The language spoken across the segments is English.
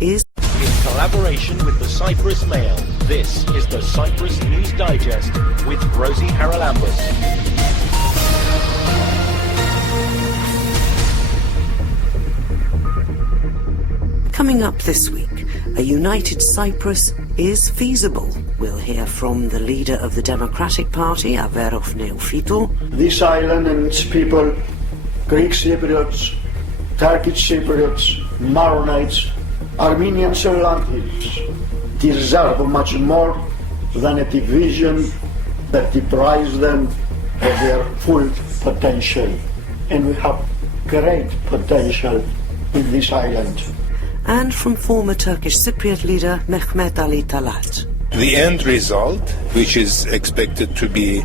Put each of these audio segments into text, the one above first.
is... In collaboration with the Cyprus Mail, this is the Cyprus News Digest with Rosie Charalambous. Coming up this week, a united Cyprus is feasible. We'll hear from the leader of the Democratic Party, Averof Neophytou. This island and its people, Greek Cypriots, Turkish Cypriots, Maronites, Armenians and Atlanteans, deserve much more than a division that deprives them of their full potential. And we have great potential in this island. And from former Turkish Cypriot leader Mehmet Ali Talat. The end result, which is expected to be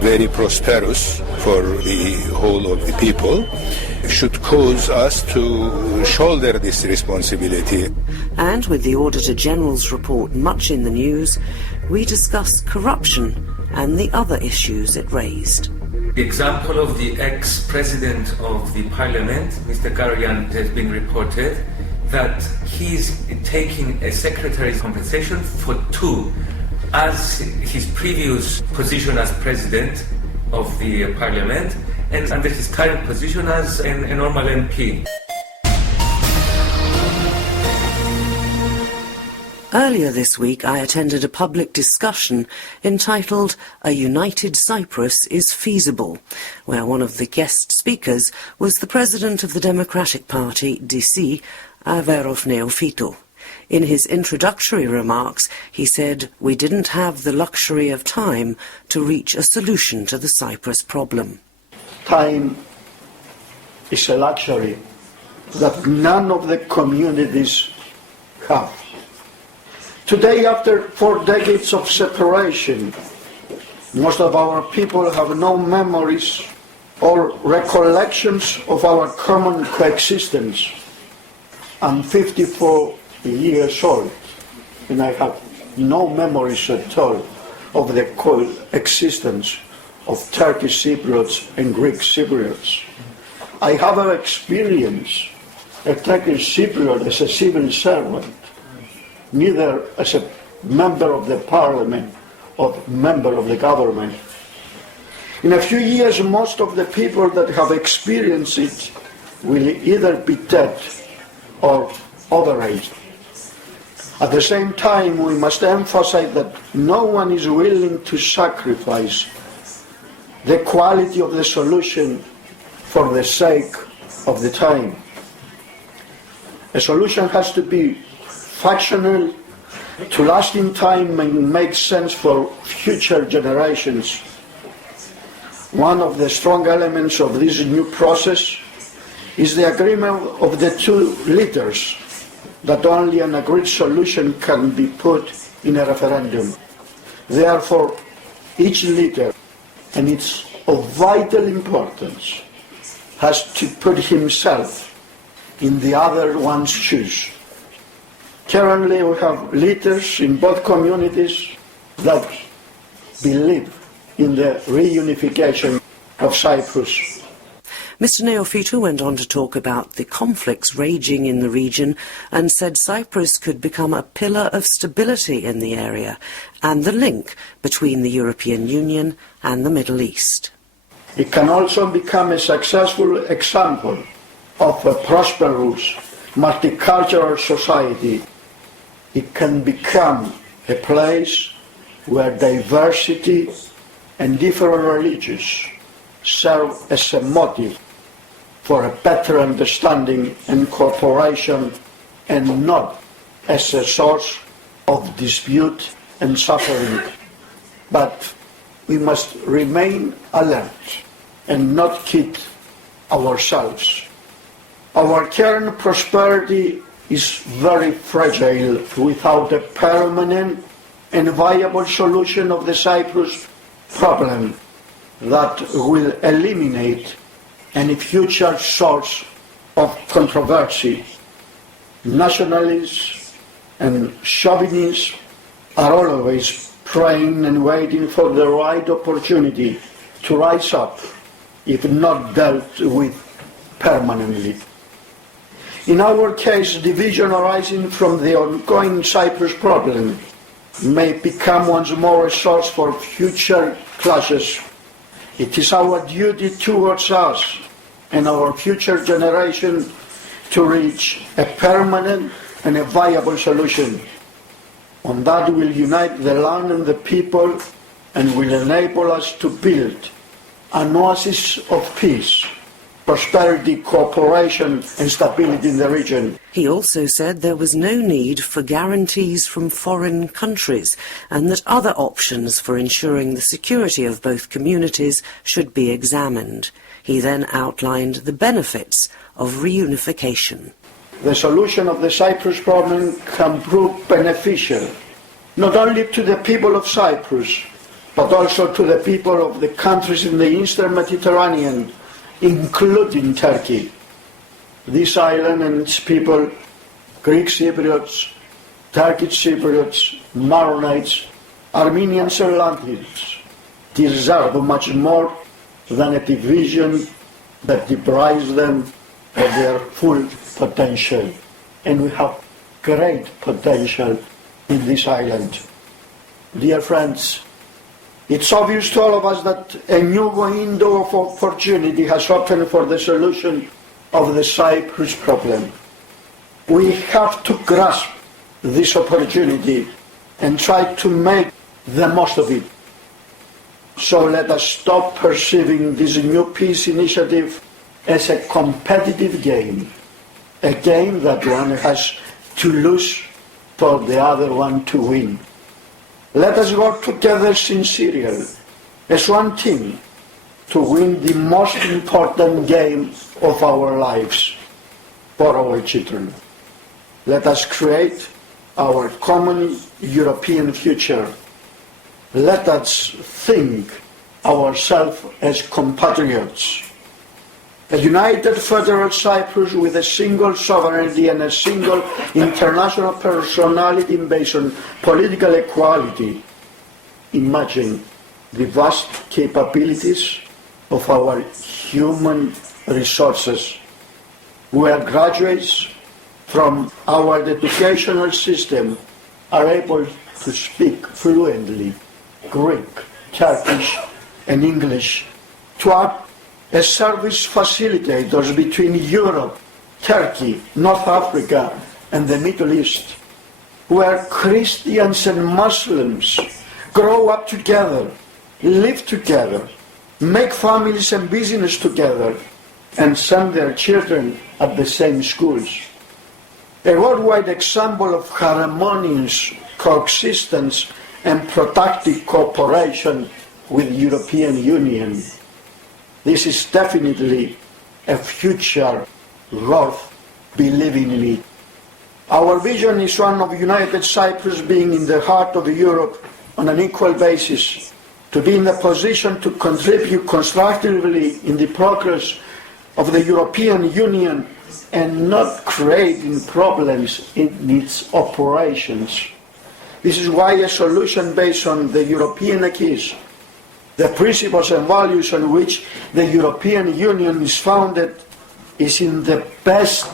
very prosperous for the whole of the people, should cause us to shoulder this responsibility. And with the Auditor General's report much in the news, we discuss corruption and the other issues it raised. The example of the ex-president of the parliament, Mr. Karayan, has been reported that he's taking a secretary's compensation for 2 as his previous position as president of the parliament and under his current position as a normal MP. Earlier this week, I attended a public discussion entitled A United Cyprus is Feasible, where one of the guest speakers was the president of the Democratic Party, DISY, Averof Neophytou. In his introductory remarks, he said we didn't have the luxury of time to reach a solution to the Cyprus problem. Time is a luxury that none of the communities have. Today, after 4 decades of separation, most of our people have no memories or recollections of our common coexistence. I'm 54 years old, and I have no memories at all of the coexistence of Turkish Cypriots and Greek Cypriots. I have experienced a Turkish Cypriot as a civil servant, neither as a member of the parliament or member of the government. In a few years, most of the people that have experienced it will either be dead or overaged. At the same time, we must emphasize that no one is willing to sacrifice the quality of the solution for the sake of the time. A solution has to be functional, to last in time and make sense for future generations. One of the strong elements of this new process is the agreement of the 2 leaders that only an agreed solution can be put in a referendum. Therefore, each leader, and it's of vital importance, has to put himself in the other one's shoes. Currently, we have leaders in both communities that believe in the reunification of Cyprus. Mr. Neophytou went on to talk about the conflicts raging in the region and said Cyprus could become a pillar of stability in the area and the link between the European Union and the Middle East. It can also become a successful example of a prosperous, multicultural society. It can become a place where diversity and different religions serve as a motive for a better understanding and cooperation, and not as a source of dispute and suffering. But we must remain alert and not kid ourselves. Our current prosperity is very fragile without a permanent and viable solution of the Cyprus problem that will eliminate any future source of controversy. Nationalists and chauvinists are always praying and waiting for the right opportunity to rise up, if not dealt with permanently. In our case, division arising from the ongoing Cyprus problem may become once more a source for future clashes. It is our duty towards us and our future generation to reach a permanent and a viable solution. On that will unite the land and the people and will enable us to build an oasis of peace, prosperity, cooperation and stability in the region. He also said there was no need for guarantees from foreign countries and that other options for ensuring the security of both communities should be examined. He then outlined the benefits of reunification. The solution of the Cyprus problem can prove beneficial, not only to the people of Cyprus, but also to the people of the countries in the Eastern Mediterranean, including Turkey. This island and its people, Greek Cypriots, Turkish Cypriots, Maronites, Armenians and Latins, deserve much more than a division that deprives them of their full potential. And we have great potential in this island. Dear friends, it's obvious to all of us that a new window of opportunity has opened for the solution of the Cyprus problem. We have to grasp this opportunity and try to make the most of it. So let us stop perceiving this new peace initiative as a competitive game, a game that one has to lose for the other one to win. Let us work together sincerely, as one team, to win the most important game of our lives for our children. Let us create our common European future. Let us think ourselves as compatriots. A united federal Cyprus with a single sovereignty and a single international personality based on political equality. Imagine the vast capabilities of our human resources, where graduates from our educational system are able to speak fluently Greek, Turkish and English, to act as service facilitators between Europe, Turkey, North Africa and the Middle East, where Christians and Muslims grow up together, live together, make families and business together, and send their children at the same schools. A worldwide example of harmonious coexistence and productive cooperation with the European Union. This is definitely a future worth believing in it. Our vision is one of United Cyprus being in the heart of Europe on an equal basis, to be in a position to contribute constructively in the progress of the European Union and not creating problems in its operations. This is why a solution based on the European acquis, the principles and values on which the European Union is founded, is in the best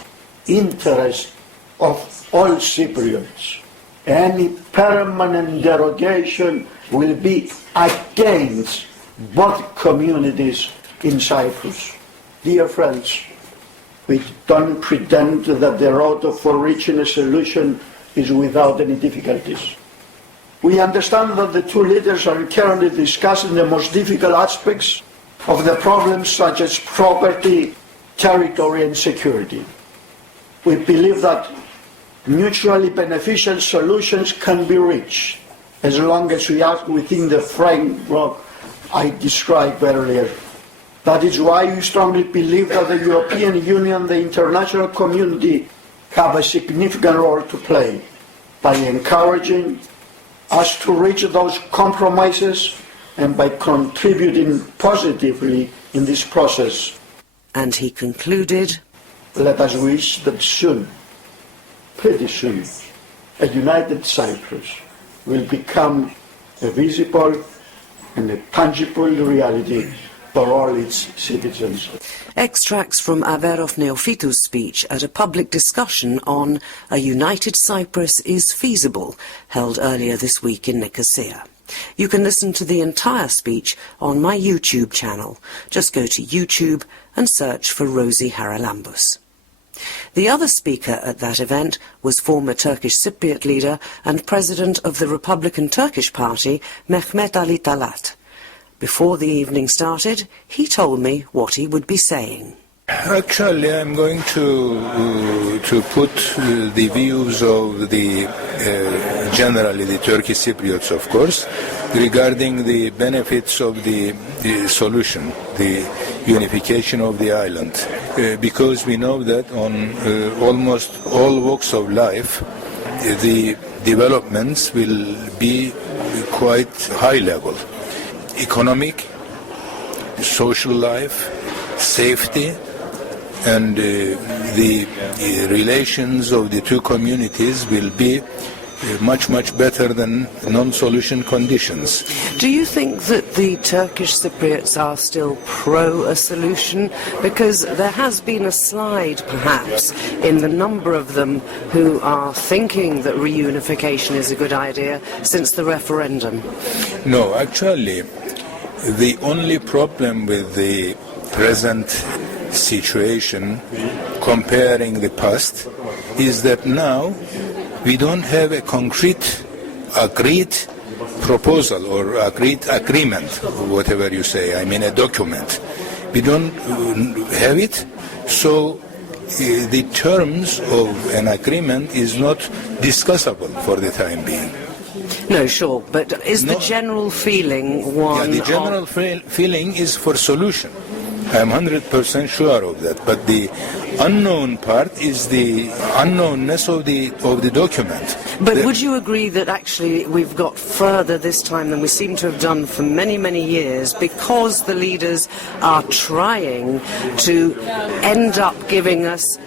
interest of all Cypriots. Any permanent derogation will be against both communities in Cyprus. Dear friends, we don't pretend that the road for reaching a solution is without any difficulties. We understand that the two leaders are currently discussing the most difficult aspects of the problems such as property, territory and security. We believe that mutually beneficial solutions can be reached as long as we act within the framework I described earlier. That is why we strongly believe that the European Union and the international community have a significant role to play by encouraging us to reach those compromises and by contributing positively in this process. And he concluded, let us wish that soon, pretty soon, a united Cyprus will become a visible and a tangible reality for all its citizens. Extracts from Averof Neophytou's speech at a public discussion on A United Cyprus is Feasible, held earlier this week in Nicosia. You can listen to the entire speech on my YouTube channel. Just go to YouTube and search for Rosie Charalambous. The other speaker at that event was former Turkish Cypriot leader and president of the Republican Turkish Party, Mehmet Ali Talat. Before the evening started, he told me what he would be saying. Actually, I'm going to put the views of the generally the Turkish Cypriots, of course, regarding the benefits of the solution, the unification of the island, because we know that on almost all walks of life, the developments will be quite high level. Economic, social life, safety, and the relations of the two communities will be much better than non-solution conditions. Do you think that the Turkish Cypriots are still pro a solution? Because there has been a slide, perhaps, in the number of them who are thinking that reunification is a good idea since the referendum. No, actually, the only problem with the present situation comparing the past is that now we don't have a concrete agreed proposal or agreed agreement, whatever you say, I mean a document. We don't have it, so the terms of an agreement is not discussable for the time being. No, sure, but is the general feeling one? Yeah, the general feeling is for solution. I'm 100% sure of that. But the unknown part is the unknownness of the document. But would you agree that actually we've got further this time than we seem to have done for many years because the leaders are trying to end up giving us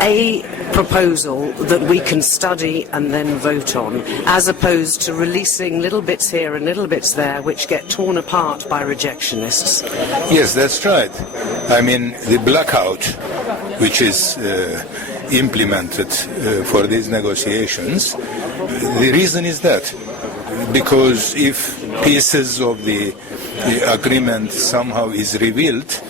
a proposal that we can study and then vote on, as opposed to releasing little bits here and little bits there which get torn apart by rejectionists? Yes, that's right. I mean, the blackout, which is implemented for these negotiations, the reason is that because if pieces of the agreement somehow is revealed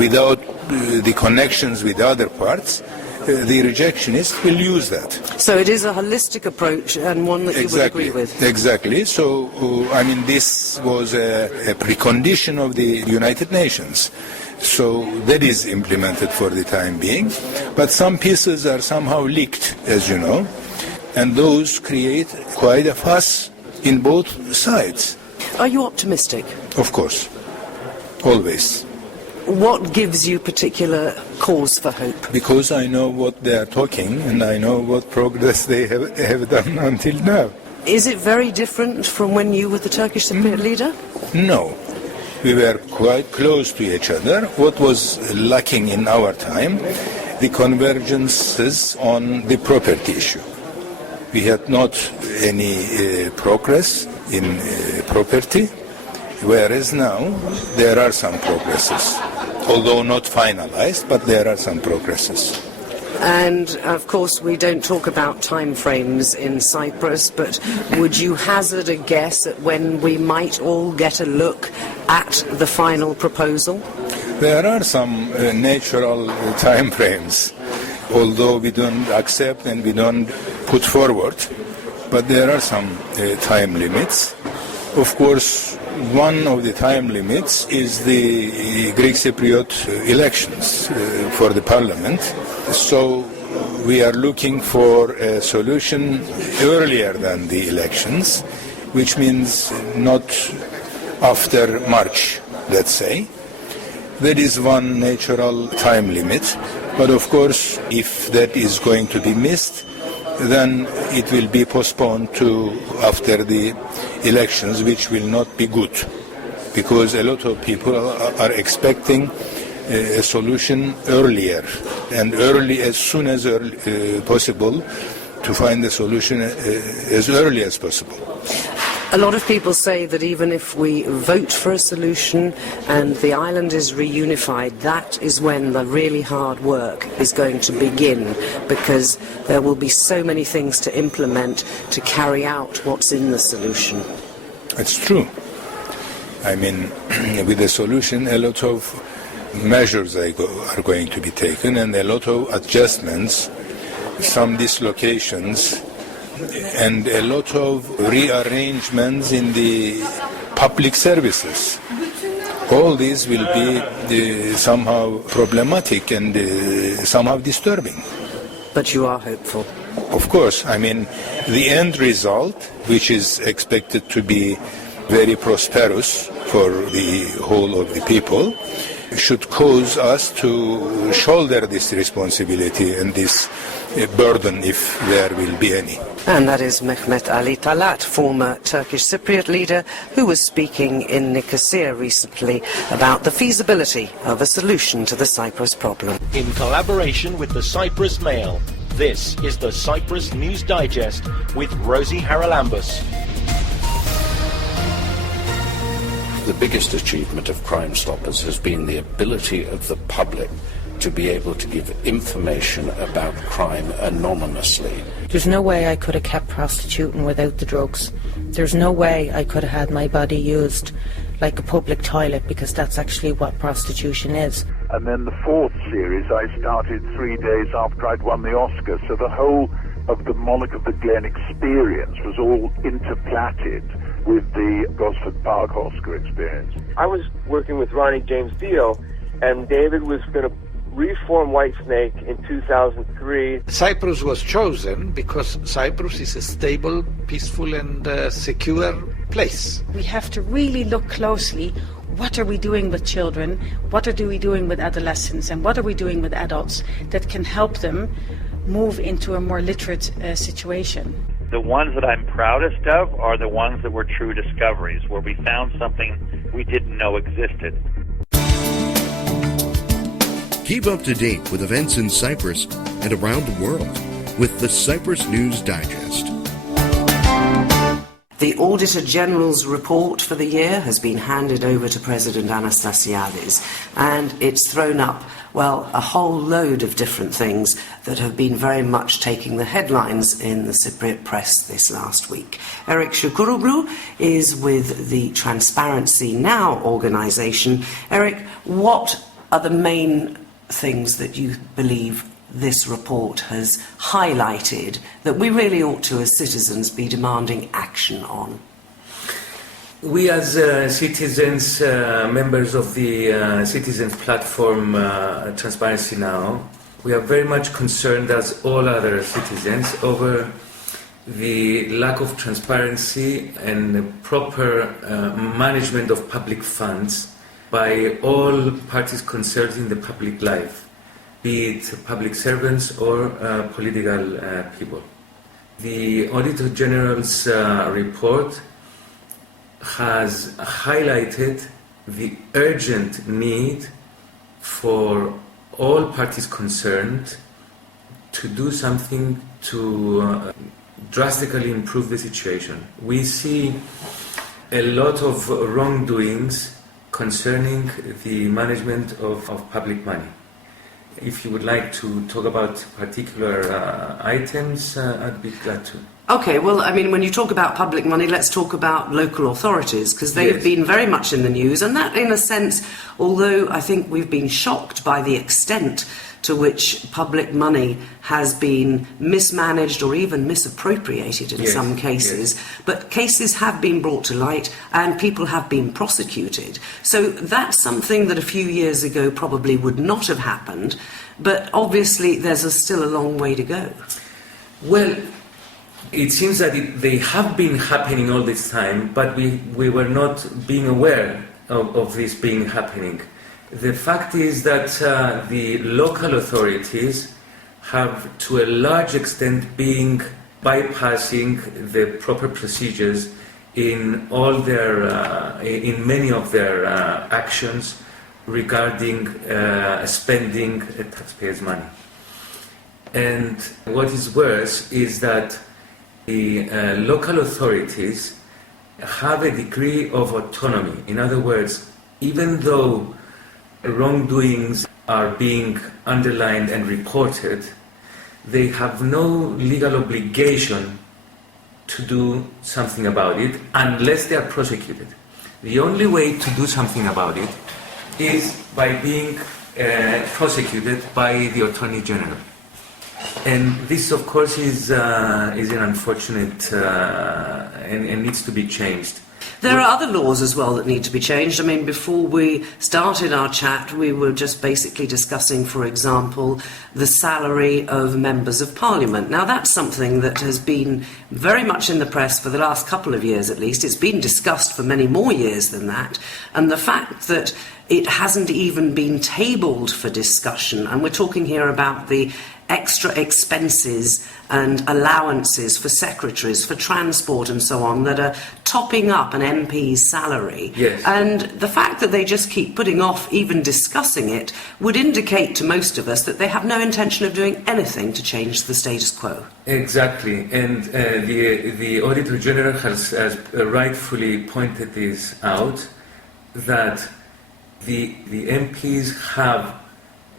without the connections with other parts, the rejectionists will use that. So it is a holistic approach and one that you would agree with? Exactly. So, I mean, this was a precondition of the United Nations. So that is implemented for the time being. But some pieces are somehow leaked, as you know, and those create quite a fuss in both sides. Are you optimistic? Of course. Always. What gives you particular cause for hope? Because I know what they are talking and I know what progress they have done until now. Is it very different from when you were the Turkish Cypriot leader? No. We were quite close to each other. What was lacking in our time, the convergences on the property issue. We had not any progress in property, whereas now there are some progresses, although not finalized, but there are some progresses. And of course we don't talk about time frames in Cyprus, but would you hazard a guess at when we might all get a look at the final proposal? There are some natural time frames, although we don't accept and we don't put forward, but there are some time limits. Of course, one of the time limits is the Greek Cypriot elections for the parliament. So we are looking for a solution earlier than the elections, which means not after March, let's say. That is one natural time limit. But of course, if that is going to be missed, then it will be postponed to after the elections, which will not be good, because a lot of people are expecting a solution earlier, and as soon as possible, to find a solution as early as possible. A lot of people say that even if we vote for a solution and the island is reunified, that is when the really hard work is going to begin, because there will be so many things to implement to carry out what's in the solution. It's true. I mean, with the solution, a lot of measures are going to be taken and a lot of adjustments, some dislocations, and a lot of rearrangements in the public services. All these will be somehow problematic and somehow disturbing. But you are hopeful. Of course, I mean, the end result, which is expected to be very prosperous for the whole of the people, should cause us to shoulder this responsibility and this burden, if there will be any. And that is Mehmet Ali Talat, former Turkish Cypriot leader, who was speaking in Nicosia recently about the feasibility of a solution to the Cyprus problem. In collaboration with the Cyprus Mail, this is the Cyprus News Digest with Rosie Charalambous. The biggest achievement of Crime Stoppers has been the ability of the public to be able to give information about crime anonymously. There's no way I could have kept prostituting without the drugs. There's no way I could have had my body used like a public toilet, because that's actually what prostitution is. And then the fourth series I started 3 days after I'd won the Oscar, so the whole of the Monarch of the Glen experience was all interplatted with the Gosford Park Oscar experience. I was working with Ronnie James Dio, and David was going to reform Whitesnake in 2003. Cyprus was chosen because Cyprus is a stable, peaceful and secure place. We have to really look closely. What are we doing with children? What are we doing with adolescents? And what are we doing with adults that can help them move into a more literate situation? The ones that I'm proudest of are the ones that were true discoveries, where we found something we didn't know existed. Keep up to date with events in Cyprus and around the world with the Cyprus News Digest. The Auditor General's report for the year has been handed over to President Anastasiadis, and it's thrown up, well, a whole load of different things that have been very much taking the headlines in the Cypriot press this last week. Eric Shukuroglu is with the Transparency Now organisation. Eric, what are the main things that you believe this report has highlighted that we really ought to, as citizens, be demanding action on? We as citizens, members of the Citizens Platform Transparency Now, we are very much concerned, as all other citizens, over the lack of transparency and proper management of public funds by all parties concerned in the public life, be it public servants or political people. The Auditor General's report has highlighted the urgent need for all parties concerned to do something to drastically improve the situation. We see a lot of wrongdoings concerning the management of public money. If you would like to talk about particular items, I'd be glad to. Okay, well, I mean, when you talk about public money, let's talk about local authorities, because they have been very much in the news, and that, in a sense, although I think we've been shocked by the extent to which public money has been mismanaged or even misappropriated in some cases, but cases have been brought to light and people have been prosecuted. So that's something that a few years ago probably would not have happened, but obviously there's still a long way to go. Well, it seems that they have been happening all this time, but we were not being aware of this being happening. The fact is that the local authorities have, to a large extent, been bypassing the proper procedures in all their, in many of their actions regarding spending taxpayers' money. And what is worse is that the local authorities have a degree of autonomy. In other words, even though wrongdoings are being underlined and reported, they have no legal obligation to do something about it unless they are prosecuted. The only way to do something about it is by being prosecuted by the Attorney General. And this, of course, is an unfortunate and needs to be changed. There are other laws as well that need to be changed. I mean, before we started our chat, we were just basically discussing, for example, the salary of members of parliament. Now, that's something that has been very much in the press for the last couple of years, at least. It's been discussed for many more years than that. And the fact that it hasn't even been tabled for discussion, and we're talking here about the extra expenses and allowances for secretaries, for transport and so on, that are topping up an MP's salary. Yes. And the fact that they just keep putting off even discussing it would indicate to most of us that they have no intention of doing anything to change the status quo. Exactly. And the Auditor General has rightfully pointed this out, that the MPs have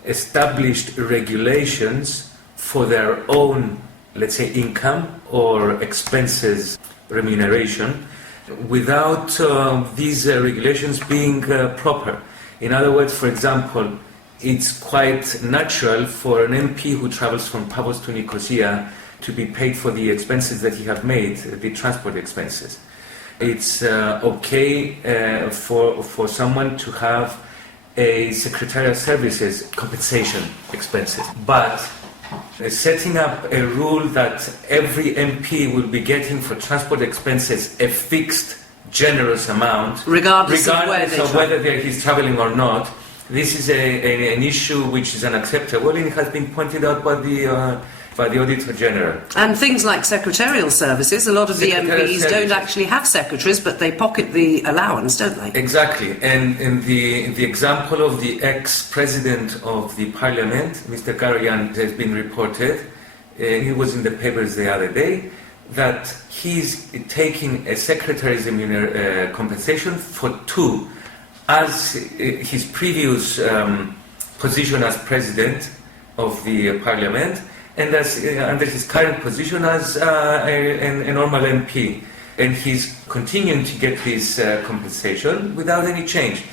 established regulations for their own, let's say, income or expenses remuneration without these regulations being proper. In other words, for example, it's quite natural for an MP who travels from Paphos to Nicosia to be paid for the expenses that he have made, the transport expenses. It's okay for someone to have a secretarial services compensation expenses, but setting up a rule that every MP will be getting for transport expenses a fixed generous amount, regardless of whether he's traveling or not, this is an issue which is unacceptable, and it has been pointed out by the Auditor General. And things like secretarial services, a lot of the MPs don't actually have secretaries, but they pocket the allowance, don't they? Exactly. And the example of the ex-president of the parliament, Mr. Karayan, has been reported, it was in the papers the other day, that he's taking a secretary's compensation for two, as his previous position as president of the parliament, and as under his current position as a normal MP. And he's continuing to get his compensation without any change.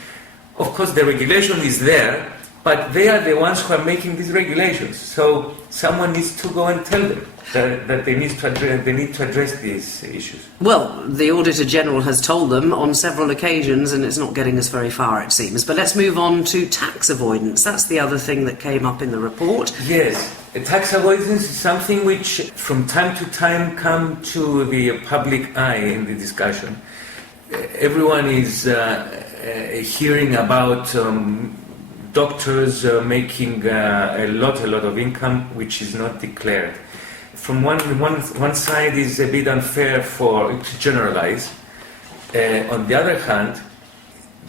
Of course, the regulation is there, but they are the ones who are making these regulations. So someone needs to go and tell them that they need to address these issues. Well, the Auditor General has told them on several occasions, and it's not getting us very far, it seems. But let's move on to tax avoidance. That's the other thing that came up in the report. Yes. Tax avoidance is something which from time to time come to the public eye in the discussion. Everyone is hearing about doctors making a lot of income which is not declared. From one side is a bit unfair to generalize. On the other hand,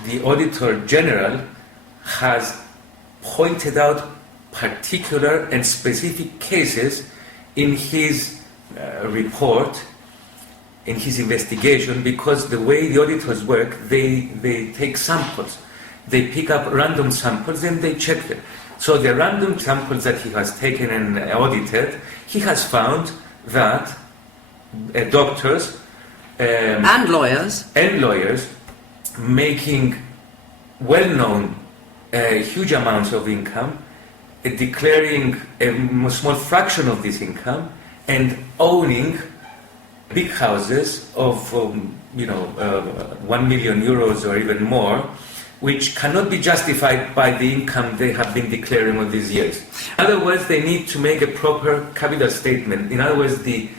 the Auditor General has pointed out particular and specific cases in his report, in his investigation, because the way the auditors work, they take samples. They pick up random samples and they check them. So the random samples that he has taken and audited, he has found that doctors and lawyers making well-known huge amounts of income, declaring a small fraction of this income, and owning big houses of 1 million euros or even more, which cannot be justified by the income they have been declaring all these years. In other words, they need to make a proper capital statement. In other words, the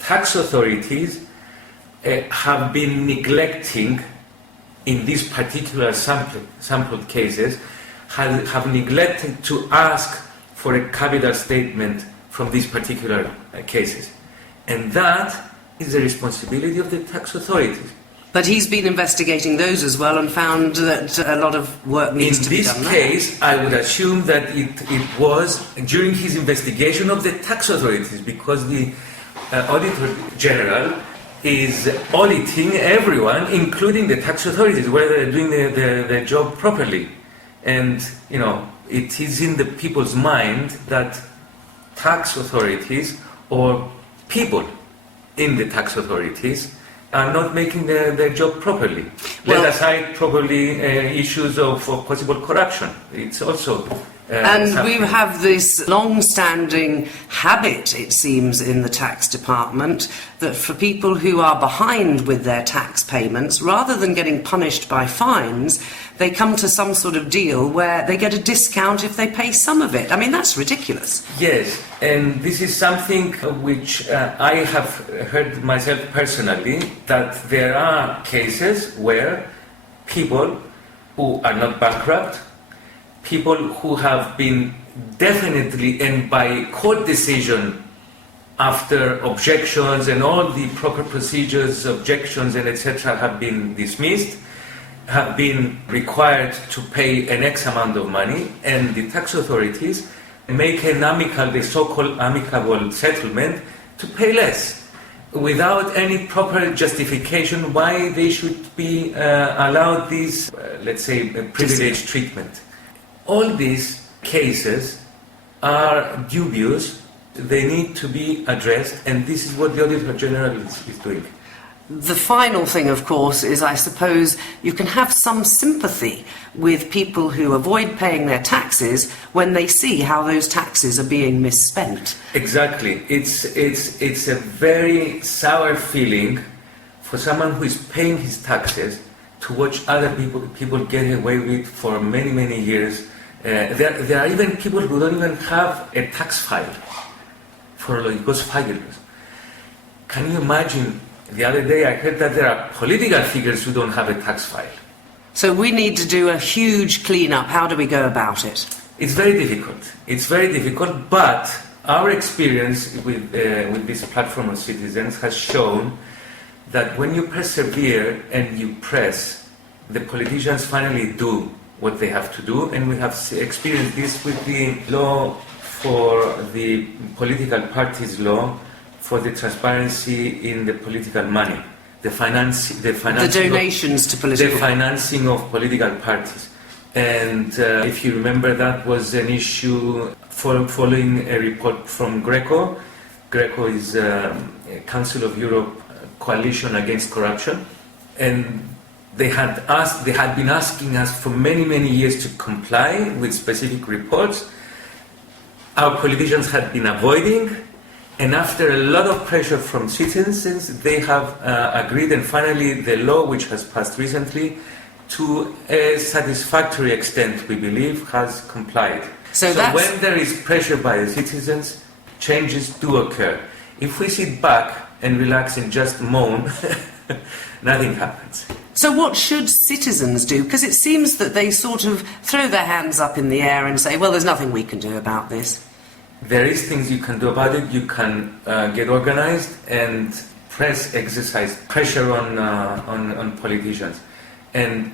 tax authorities have been neglecting, in these particular sampled cases, have neglected to ask for a capital statement from these particular cases. And that is the responsibility of the tax authorities. But he's been investigating those as well and found that a lot of work needs to be done. In this case, I would assume that it was during his investigation of the tax authorities, because the Auditor General is auditing everyone, including the tax authorities, whether they're doing their job properly. And, it is in the people's mind that tax authorities or people in the tax authorities are not making their job properly. Let aside probably issues of possible corruption. It's also and we have this long-standing habit, it seems, in the tax department, that for people who are behind with their tax payments, rather than getting punished by fines, they come to some sort of deal where they get a discount if they pay some of it. I mean, that's ridiculous. Yes, and this is something which I have heard myself personally, that there are cases where people who are not bankrupt, people who have been definitely, and by court decision, after objections and all the proper procedures, objections and etc. have been dismissed, have been required to pay an X amount of money, and the tax authorities make the so-called amicable settlement to pay less, without any proper justification why they should be allowed this, let's say, privileged treatment. All these cases are dubious, they need to be addressed, and this is what the Auditor General is doing. The final thing, of course, is I suppose you can have some sympathy with people who avoid paying their taxes when they see how those taxes are being misspent. Exactly. It's a very sour feeling for someone who is paying his taxes to watch other people get away with for many, many years. There are even people who don't even have a tax file for like those 5 years. Can you imagine? The other day I heard that there are political figures who don't have a tax file. So we need to do a huge clean-up. How do we go about it? It's very difficult. It's very difficult, but our experience with this platform of citizens has shown that when you persevere and you press, the politicians finally do what they have to do, and we have experienced this with the law for the political parties law, for the transparency in the political money, the financing donations to political, the financing of political parties. And if you remember, that was an issue following a report from Greco. Greco is a Council of Europe coalition against corruption, and they had been asking us for many, many years to comply with specific reports. Our politicians had been avoiding. And after a lot of pressure from citizens, they have agreed, and finally the law, which has passed recently, to a satisfactory extent, we believe, has complied. So when there is pressure by the citizens, changes do occur. If we sit back and relax and just moan, nothing happens. So what should citizens do? Because it seems that they sort of throw their hands up in the air and say, well, there's nothing we can do about this. There is things you can do about it. You can get organized and exercise pressure on politicians. And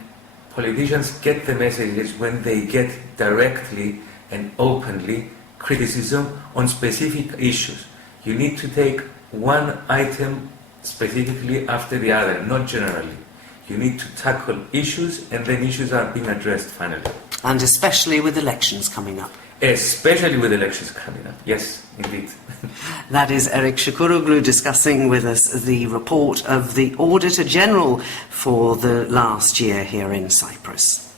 politicians get the messages when they get directly and openly criticism on specific issues. You need to take one item specifically after the other, not generally. You need to tackle issues, and then issues are being addressed finally. And especially with elections coming up. Especially with elections coming up, yes, indeed. That is Eric Şükrüoğlu discussing with us the report of the Auditor General for the last year here in Cyprus.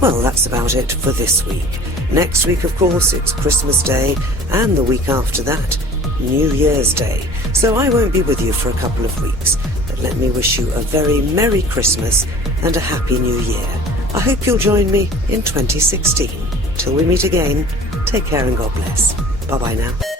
Well, that's about it for this week. Next week, of course, it's Christmas Day, and the week after that, New Year's Day. So I won't be with you for a couple of weeks, but let me wish you a very Merry Christmas and a Happy New Year. I hope you'll join me in 2016. Till we meet again, take care and God bless. Bye-bye now.